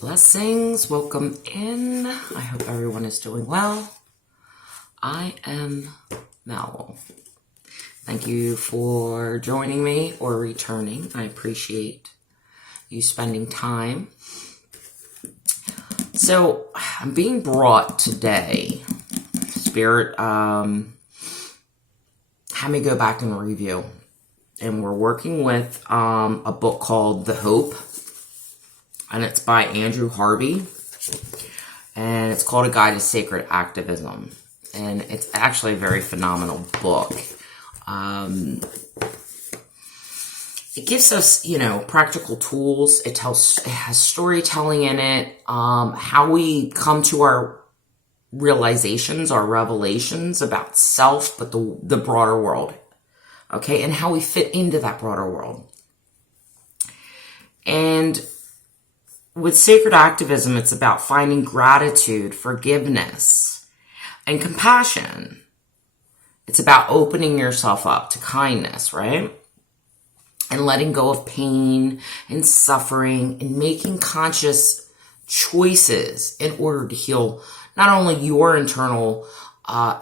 Blessings, welcome in. I hope everyone is doing well. I am Mal. Thank you for joining me or returning. I appreciate you spending time. So, I'm being brought today, Spirit, had me go back and review. And we're working with a book called The Hope. And it's by Andrew Harvey. And it's called A Guide to Sacred Activism. And it's actually a very phenomenal book. It gives us, practical tools. It has storytelling in it. How we come to our realizations, our revelations about self, but the broader world. Okay, and how we fit into that broader world. And with sacred activism, it's about finding gratitude, forgiveness, and compassion. It's about opening yourself up to kindness, right? And letting go of pain and suffering and making conscious choices in order to heal not only your internal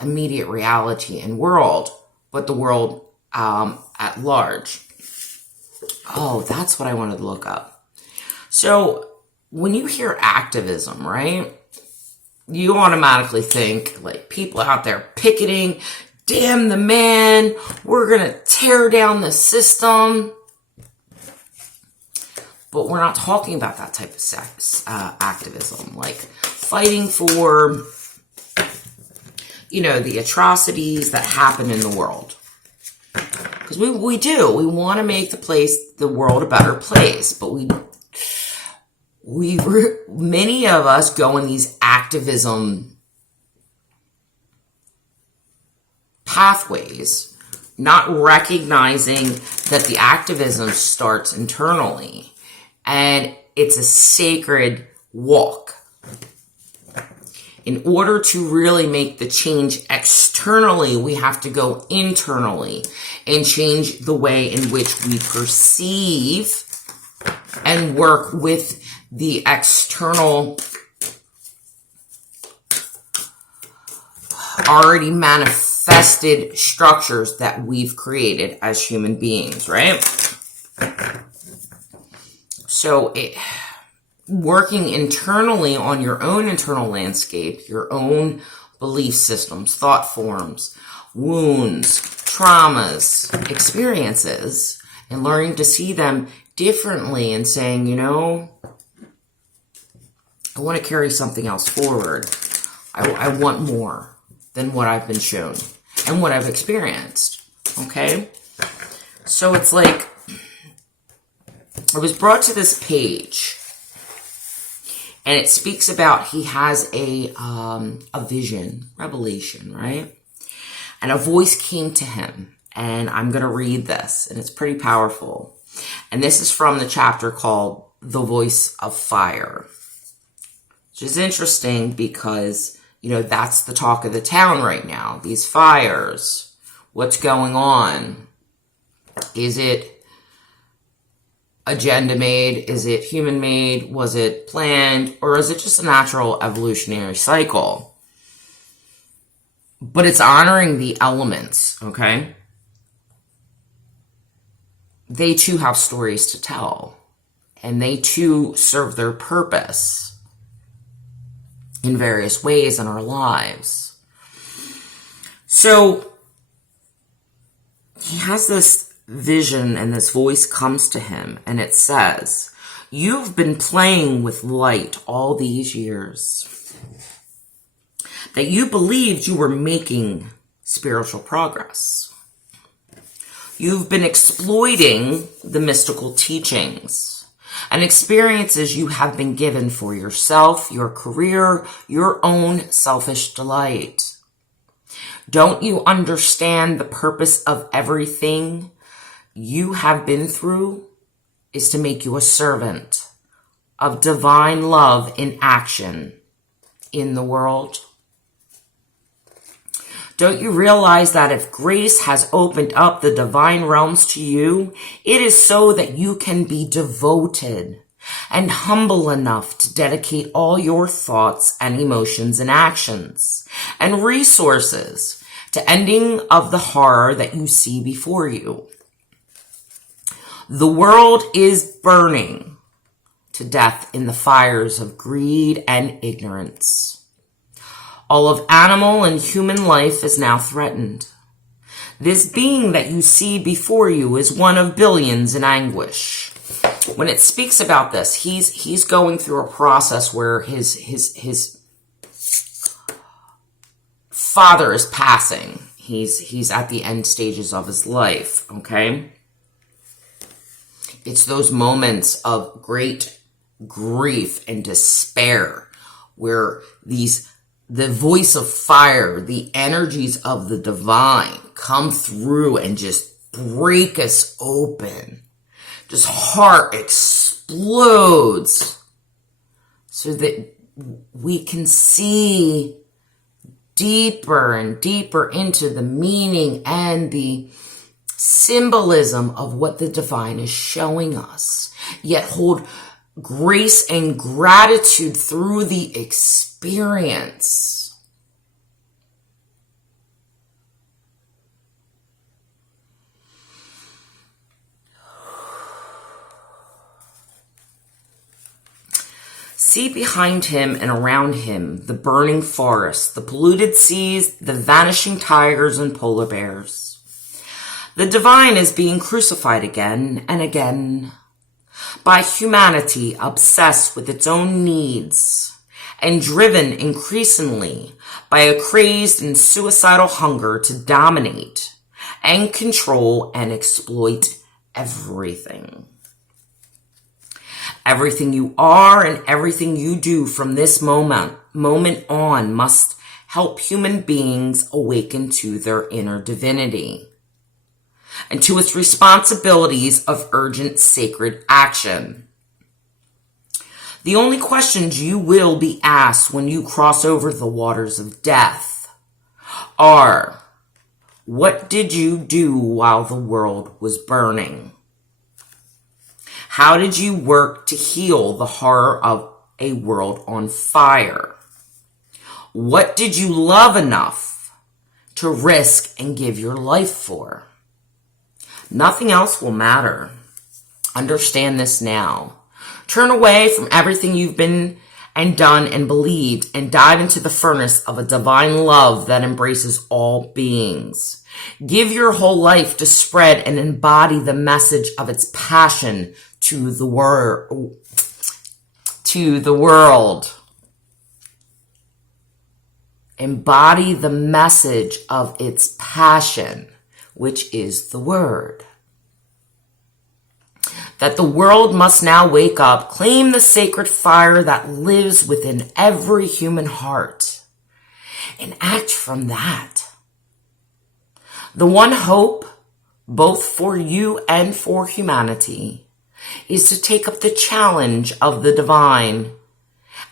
immediate reality and world, but the world at large. Oh, that's what I wanted to look up. So, when you hear activism, right, you automatically think like people out there picketing, damn the man, we're going to tear down the system. But we're not talking about that type of activism, like fighting for, the atrocities that happen in the world. Because we do. We want to make the world a better place, but many of us go in these activism pathways, not recognizing that the activism starts internally and it's a sacred walk. In order to really make the change externally, we have to go internally and change the way in which we perceive and work with the external already manifested structures that we've created as human beings, right? So working internally on your own internal landscape, your own belief systems, thought forms, wounds, traumas, experiences, and learning to see them differently and saying, I want to carry something else forward. I want more than what I've been shown and what I've experienced. Okay? So it's like, I was brought to this page and it speaks about he has a vision, revelation, right? And a voice came to him, and I'm going to read this, and it's pretty powerful. And this is from the chapter called The Voice of Fire. Which is interesting because, that's the talk of the town right now. These fires. What's going on? Is it agenda made? Is it human made? Was it planned? Or is it just a natural evolutionary cycle? But it's honoring the elements, okay? They too have stories to tell. And they too serve their purpose in various ways in our lives. So he has this vision, and this voice comes to him, and it says, "You've been playing with light all these years, that you believed you were making spiritual progress. You've been exploiting the mystical teachings and experiences you have been given for yourself, your career, your own selfish delight. Don't you understand the purpose of everything you have been through is to make you a servant of divine love in action in the world? Don't you realize that if grace has opened up the divine realms to you, it is so that you can be devoted and humble enough to dedicate all your thoughts and emotions and actions and resources to ending of the horror that you see before you. The world is burning to death in the fires of greed and ignorance. All of animal and human life is now threatened. This being that you see before you is one of billions in anguish. When it speaks about this, he's going through a process where his father is passing. He's at the end stages of his life, okay? It's those moments of great grief and despair where the voice of fire, the energies of the divine come through and just break us open. Just heart explodes so that we can see deeper and deeper into the meaning and the symbolism of what the divine is showing us, yet hold grace and gratitude through the experience. See behind him and around him the burning forests, the polluted seas, the vanishing tigers and polar bears. The divine is being crucified again and again by humanity obsessed with its own needs and driven increasingly by a crazed and suicidal hunger to dominate and control and exploit everything. Everything you are and everything you do from this moment on must help human beings awaken to their inner divinity and to its responsibilities of urgent sacred action. The only questions you will be asked when you cross over the waters of death are, what did you do while the world was burning? How did you work to heal the horror of a world on fire? What did you love enough to risk and give your life for? Nothing else will matter. Understand this now. Turn away from everything you've been and done and believed and dive into the furnace of a divine love that embraces all beings. Give your whole life to spread and embody the message of its passion to the world. Embody the message of its passion, which is the word. That the world must now wake up, claim the sacred fire that lives within every human heart, and act from that. The one hope, both for you and for humanity, is to take up the challenge of the divine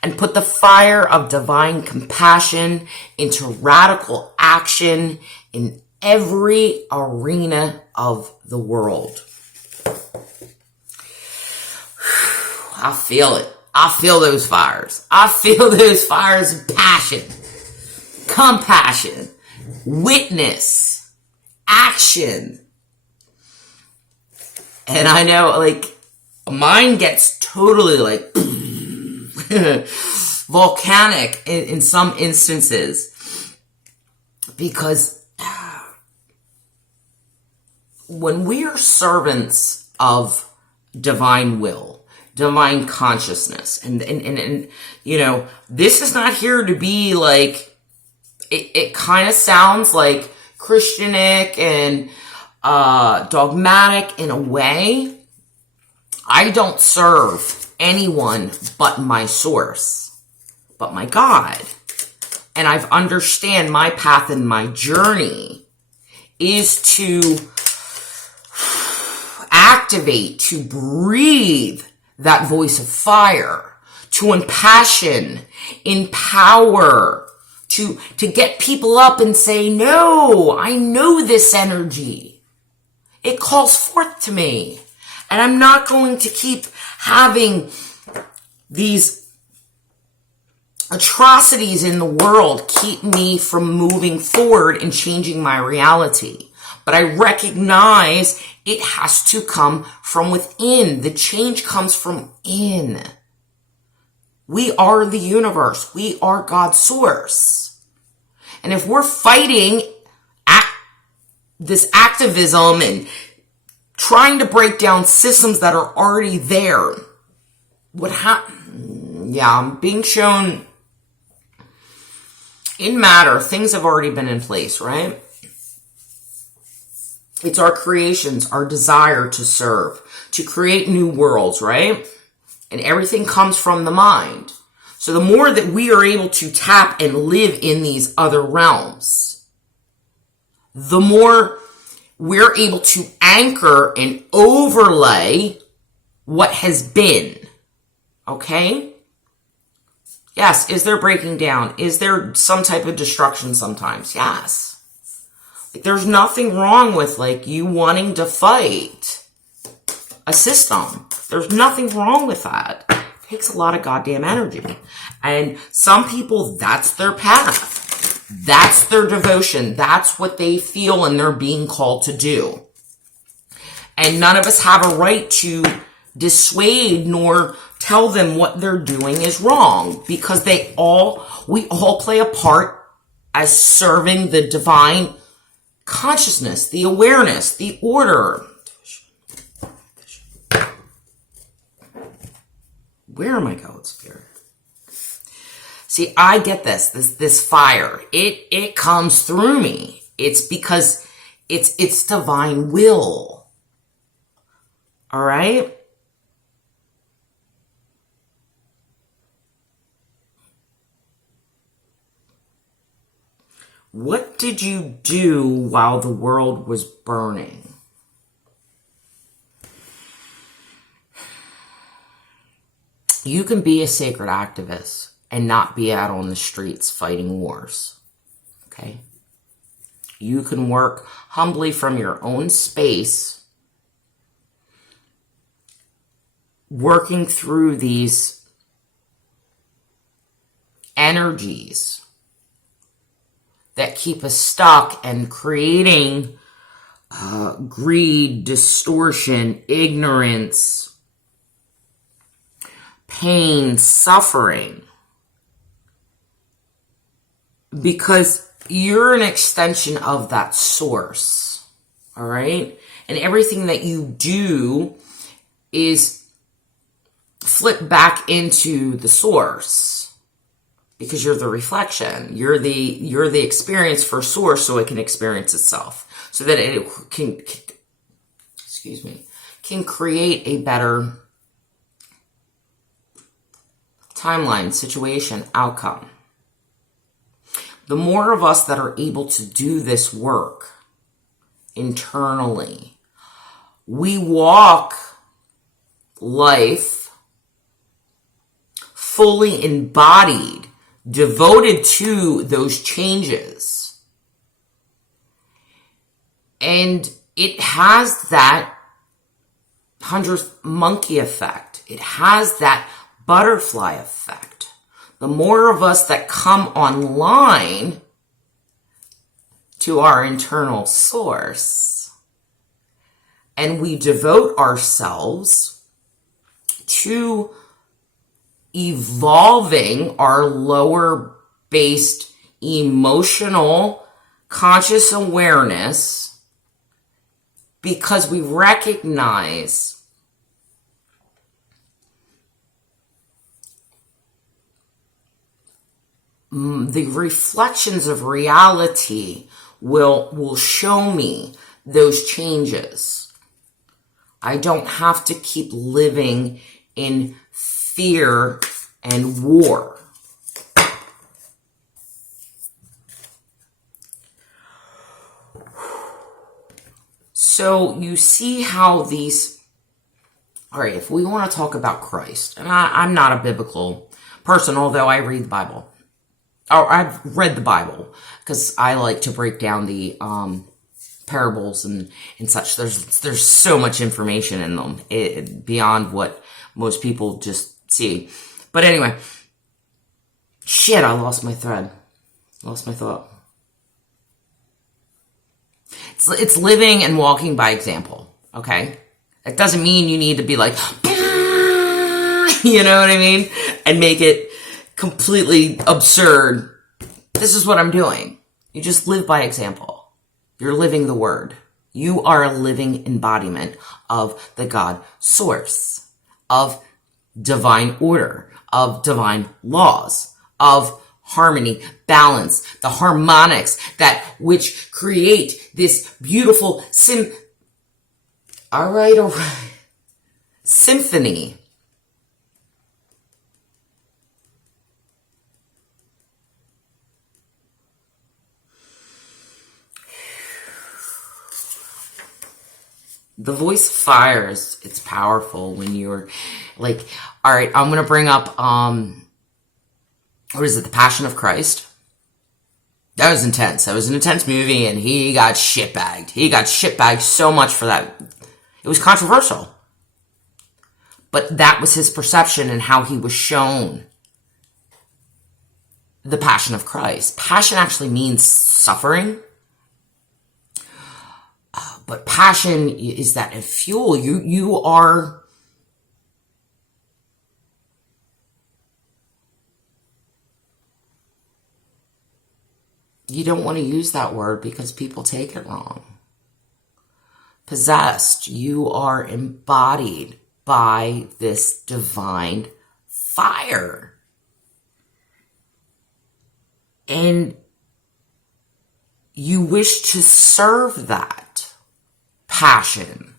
and put the fire of divine compassion into radical action in every arena of the world. I feel it. I feel those fires. I feel those fires of passion, compassion, witness, action. And I know, like, mine gets totally, like, volcanic in some instances. Because when we are servants of divine will, divine consciousness, and you know, this is not here to be like, it kind of sounds like Christianic and dogmatic in a way. I don't serve anyone but my source, but my God. And I've understand my path and my journey is to activate, to breathe that voice of fire, to impassion, empower, to get people up and say, no, I know this energy. It calls forth to me. And I'm not going to keep having these atrocities in the world keep me from moving forward and changing my reality. But I recognize it has to come from within. The change comes from in. We are the universe. We are God's source. And if we're fighting this activism and trying to break down systems that are already there, I'm being shown in matter, things have already been in place, right? It's our creations, our desire to serve, to create new worlds, right? And everything comes from the mind. So the more that we are able to tap and live in these other realms, the more we're able to anchor and overlay what has been. Okay? Yes. Is there breaking down? Is there some type of destruction sometimes? Yes. There's nothing wrong with you wanting to fight a system. There's nothing wrong with that. It takes a lot of goddamn energy. And some people, that's their path. That's their devotion. That's what they feel and they're being called to do. And none of us have a right to dissuade nor tell them what they're doing is wrong, because we all play a part as serving the divine consciousness, the awareness, the order. Where am I going, Spirit? See, I get this fire. It comes through me. It's because it's divine will. All right? What did you do while the world was burning? You can be a sacred activist and not be out on the streets fighting wars. Okay? You can work humbly from your own space, working through these energies that keep us stuck and creating greed, distortion, ignorance, pain, suffering. Because you're an extension of that source. All right? And everything that you do is flip back into the source. Because you're the reflection. You're the experience for source, so it can experience itself. So that it can create a better timeline, situation, outcome. The more of us that are able to do this work internally, we walk life fully embodied, devoted to those changes. And it has that 100th monkey effect. It has that butterfly effect. The more of us that come online to our internal source and we devote ourselves to evolving our lower based emotional conscious awareness, because we recognize the reflections of reality will show me those changes. I don't have to keep living in fear and war. So you see how these, all right, if we want to talk about Christ, and I'm not a biblical person, although I read the Bible. Or I've read the Bible because I like to break down the parables and such. There's so much information in them, beyond what most people just see. But anyway, shit, I lost my thread. Lost my thought. It's living and walking by example, okay? It doesn't mean you need to be like, you know what I mean? And make it completely absurd. This is what I'm doing. You just live by example. You're living the word. You are a living embodiment of the God source, of divine order, of divine laws, of harmony, balance, the harmonics that which create this beautiful all right. Symphony. The voice fires. It's powerful when you're like, all right, I'm going to bring up, what is it? The Passion of Christ. That was intense. That was an intense movie, and he got shitbagged. He got shitbagged so much for that. It was controversial. But that was his perception and how he was shown the Passion of Christ. Passion actually means suffering. But passion is that fuel. You are... You don't want to use that word because people take it wrong. Possessed. You are embodied by this divine fire. And you wish to serve that passion,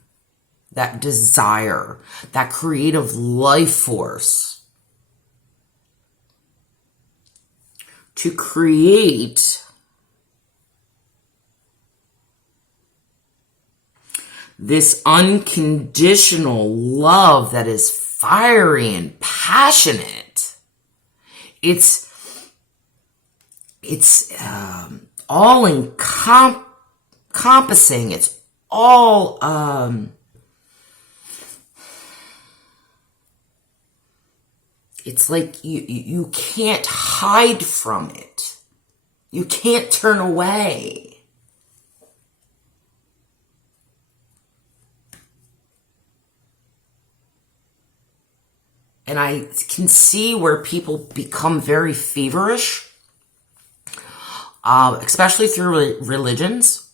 that desire, that creative life force to create this unconditional love that is fiery and passionate. It's all encompassing. It's all it's like you can't hide from it. You can't turn away. And I can see where people become very feverish, especially through religions.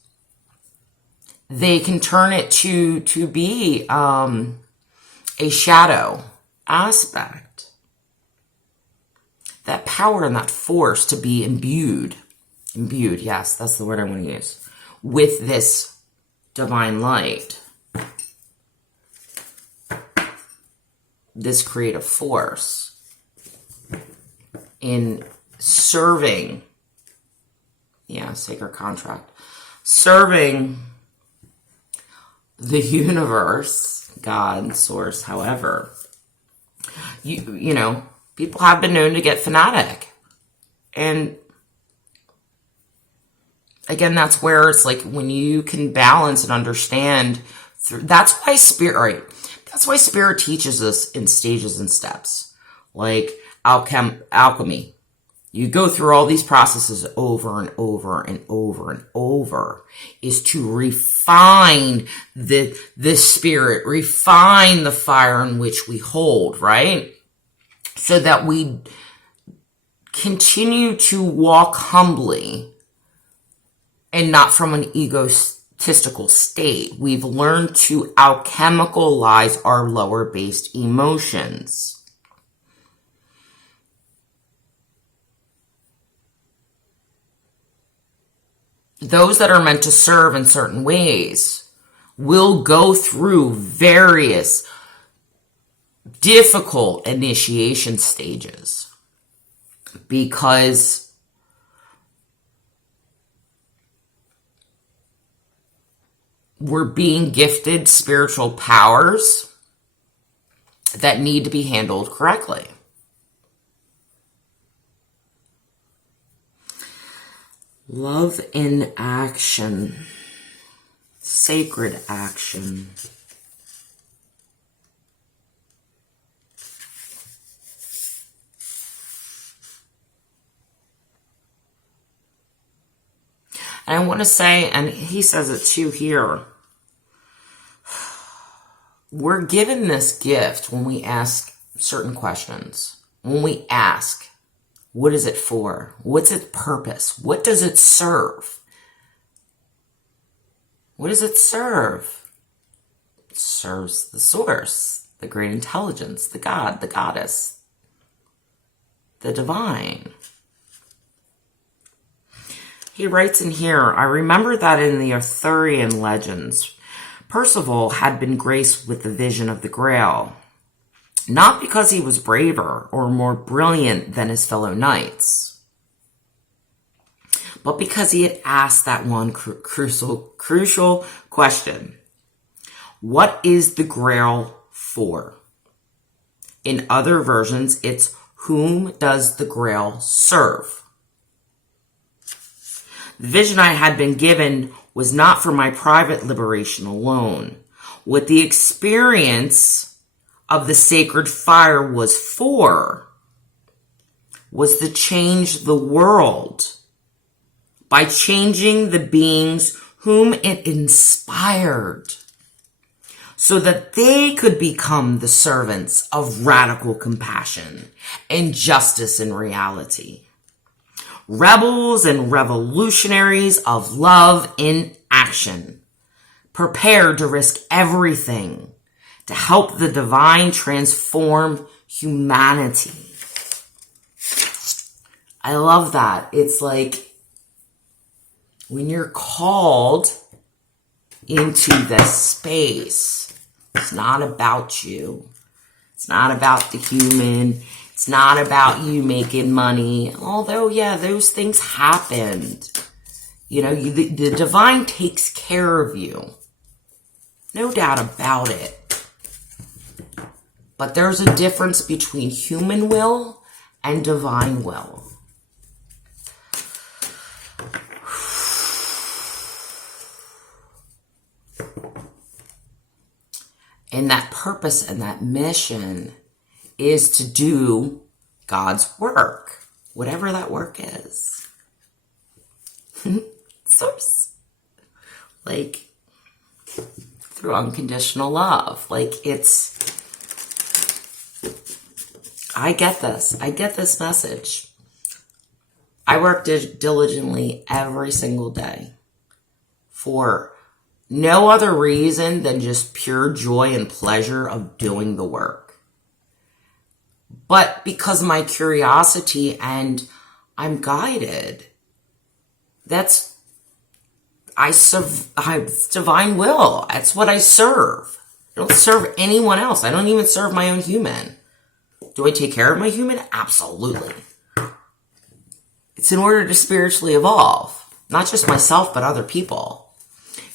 They can turn it to be a shadow aspect. That power and that force to be imbued, yes, that's the word I want to use, with this divine light. This creative force in serving, sacred contract, serving the universe, God, source, however. You know, people have been known to get fanatic. And again, that's where it's like when you can balance and understand that's why spirit teaches us in stages and steps, like alchemy. You go through all these processes over and over and over and over, is to refine the spirit, refine the fire in which we hold, right? So that we continue to walk humbly and not from an egotistical state. We've learned to alchemicalize our lower-based emotions. Those that are meant to serve in certain ways will go through various difficult initiation stages because we're being gifted spiritual powers that need to be handled correctly. Love in action. Sacred action. And I want to say, and he says it too here, we're given this gift when we ask certain questions. When we ask, what is it for? What's its purpose? What does it serve? What does it serve? It serves the source, the great intelligence, the God, the goddess, the divine. He writes in here, I remember that in the Arthurian legends, Percival had been graced with the vision of the Grail, not because he was braver or more brilliant than his fellow knights, but because he had asked that one crucial question. What is the Grail for? In other versions, it's whom does the Grail serve? The vision I had been given was not for my private liberation alone. What the experience of the sacred fire was for was to change the world by changing the beings whom it inspired so that they could become the servants of radical compassion and justice in reality. Rebels and revolutionaries of love in action, prepared to risk everything to help the divine transform humanity. I love that. It's like when you're called into this space, it's not about you. It's not about the human. It's not about you making money. Although, yeah, those things happened. You know, the divine takes care of you. No doubt about it. But there's a difference between human will and divine will. And that purpose and that mission is to do God's work, whatever that work is. Source. Like, through unconditional love. Like, it's, I get this. I get this message. I work diligently every single day for no other reason than just pure joy and pleasure of doing the work. But because of my curiosity and I'm guided, it's divine will. That's what I serve. I don't serve anyone else. I don't even serve my own human. Do I take care of my human? Absolutely. It's in order to spiritually evolve. Not just myself, but other people.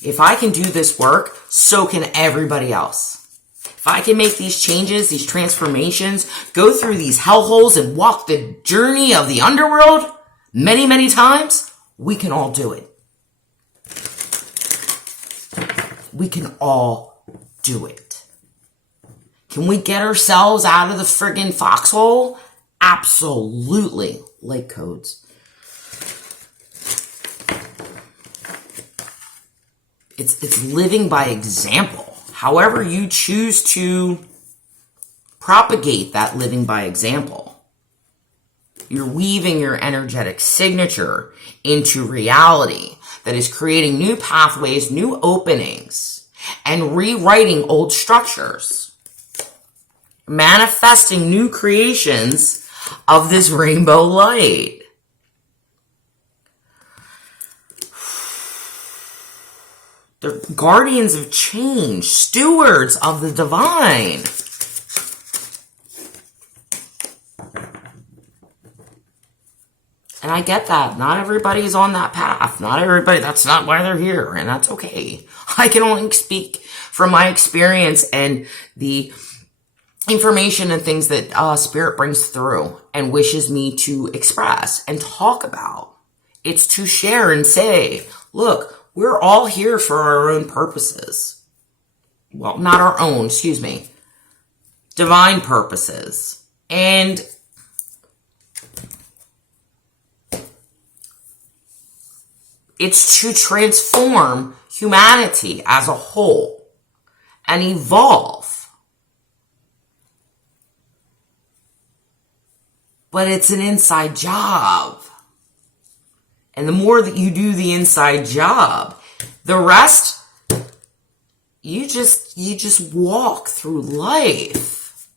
If I can do this work, so can everybody else. If I can make these changes, these transformations, go through these hellholes and walk the journey of the underworld many, many times, we can all do it. We can all do it. Can we get ourselves out of the friggin' foxhole? Absolutely. Like codes. It's living by example. However you choose to propagate that living by example. You're weaving your energetic signature into reality that is creating new pathways, new openings, and rewriting old structures. Manifesting new creations of this rainbow light. They're guardians of change, stewards of the divine. And I get that. Not everybody is on that path. Not everybody, that's not why they're here, and that's okay. I can only speak from my experience and the information and things that Spirit brings through and wishes me to express and talk about. It's to share and say, look, we're all here for our own purposes. Well, not our own, excuse me. Divine purposes. And It's to transform humanity as a whole and evolve. But it's an inside job. And the more that you do the inside job, the rest, you just walk through life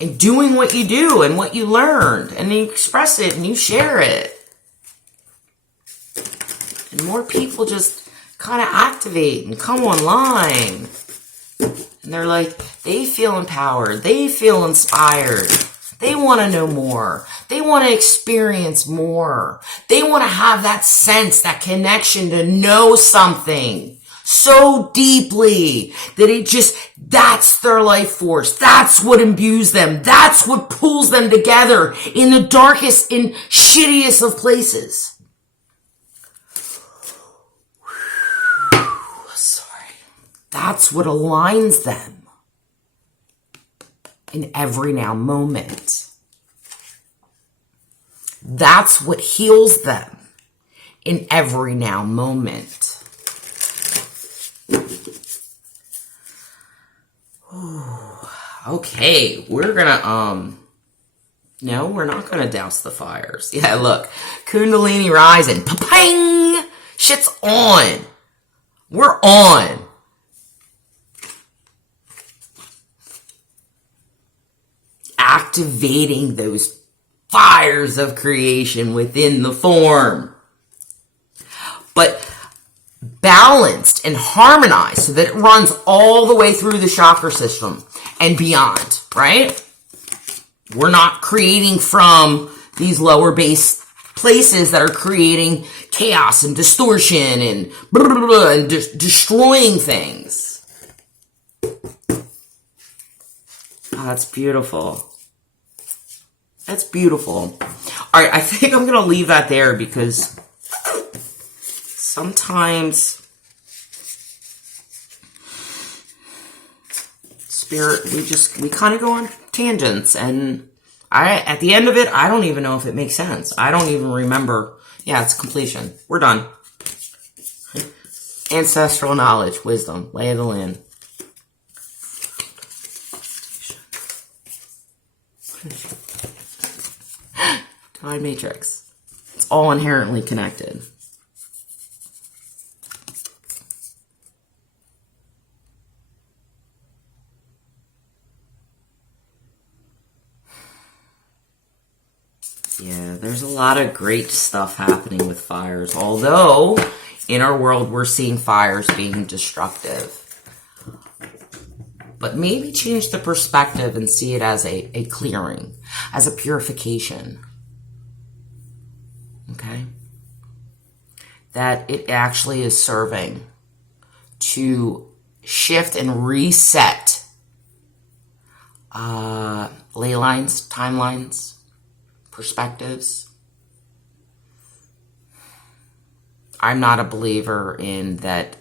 and doing what you do and what you learned, and you express it and you share it. And more people just kind of activate and come online. And they're like, they feel empowered. They feel inspired. They want to know more. They want to experience more. They want to have that sense, that connection to know something so deeply that that's their life force. That's what imbues them. That's what pulls them together in the darkest and shittiest of places. That's what aligns them in every now moment. That's what heals them in every now moment. Okay, we're gonna, no, we're not gonna douse the fires. Yeah, look, Kundalini rising, pa-ping! Shit's on. We're on. Activating those fires of creation within the form, but balanced and harmonized so that it runs all the way through the chakra system and beyond, right? We're not creating from these lower base places that are creating chaos and distortion and blah, blah, blah, and destroying things. Oh, that's beautiful. That's beautiful. All right, I think I'm going to leave that there because sometimes spirit, we kind of go on tangents, and at the end of it, I don't even know if it makes sense. I don't even remember. Yeah, it's completion. We're done. Ancestral knowledge, wisdom, lay of the land. Divine matrix. It's all inherently connected. Yeah, there's a lot of great stuff happening with fires. Although, in our world, we're seeing fires being destructive. But maybe change the perspective and see it as a clearing, as a purification. Okay? That it actually is serving to shift and reset ley lines, timelines, perspectives. I'm not a believer in that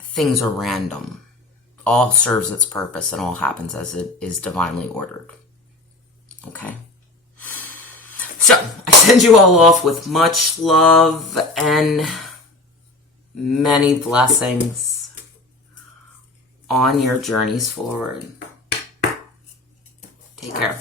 things are random. All serves its purpose and all happens as it is divinely ordered. Okay? So, I send you all off with much love and many blessings on your journeys forward. Take care.